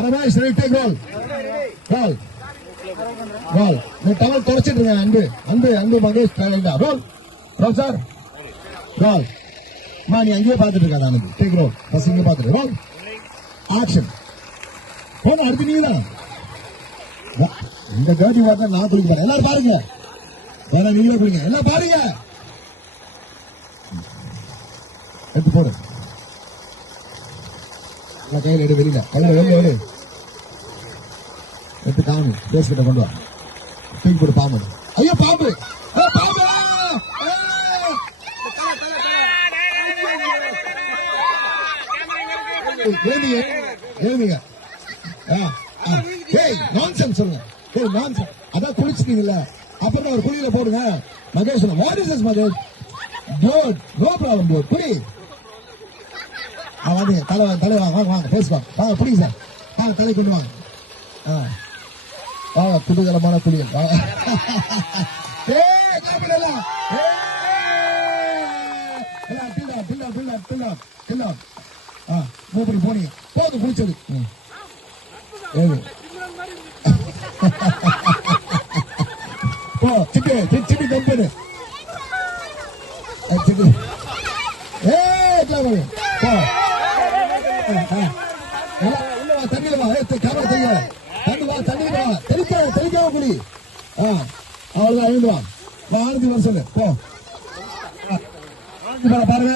பரவாயில்லை சரி கோல் கோல் கோல் ரோல் நீ டவல் தொடச்சிட்டு இருக்கேன் அன்பு. அன்பு அன்பு மகேஷ் தலைங்க ரோல் கோல் சார் கோல் மா நீ அங்கேயே பார்த்துட்டு இருக்காத அனுப்பு டேக் ரோல் ஃபர்ஸ்ட் இங்கே பார்த்துட்டு. கோல் ஆக்ஷன் போன அடுத்து நீ தான் இந்த கேர்டி வாட்டர் நான் குளிக்கிறேன் எல்லாரும் பாருங்க. வேணா நீங்களே குளிங்க எல்லாம் பாருங்க. எடுத்து போடு. எல்லாம் கையில் எடு வெளியில. கையில் வெளியே எடு எடுத்து காமி. கிட்ட கொண்டு வா. தூக்கி போடு பாம்பு. ஐயோ பாம்பு. பாம்பு. எழுதிங்க. எழுதிங்க ஏய் நான்சென்ஸ் சொல்லுங்க. ஏய் நான்சென்ஸ் அதான் குளிச்சிட்டீங்கல்ல. அப்புறம் ஒரு குளியில போடுங்க. Mahesh what is Mahesh? Todd no problem டோட் குடி அவன் தலைவன் தலைவன் வாங்க வாங்க பேசுவாங்க வாங்க புரியுங்க சார் வாங்க தலை கொண்டு வாங்க ஆ வாங்க குதூகலமான புலிகள் வாங்க மூப்படி போனீங்க போதும் குளிச்சது ஏது போ சிட்டு சிட்டு கம்பெனி சிட்டு ஏ எல்லாம் தண்ணியில வா கேமரா தண்ணி வா வா தெளிக்க தெளிக்காம குடி அவ்வளவுதான் வா வா ஆனந்தி சொல்லு போ பாருங்க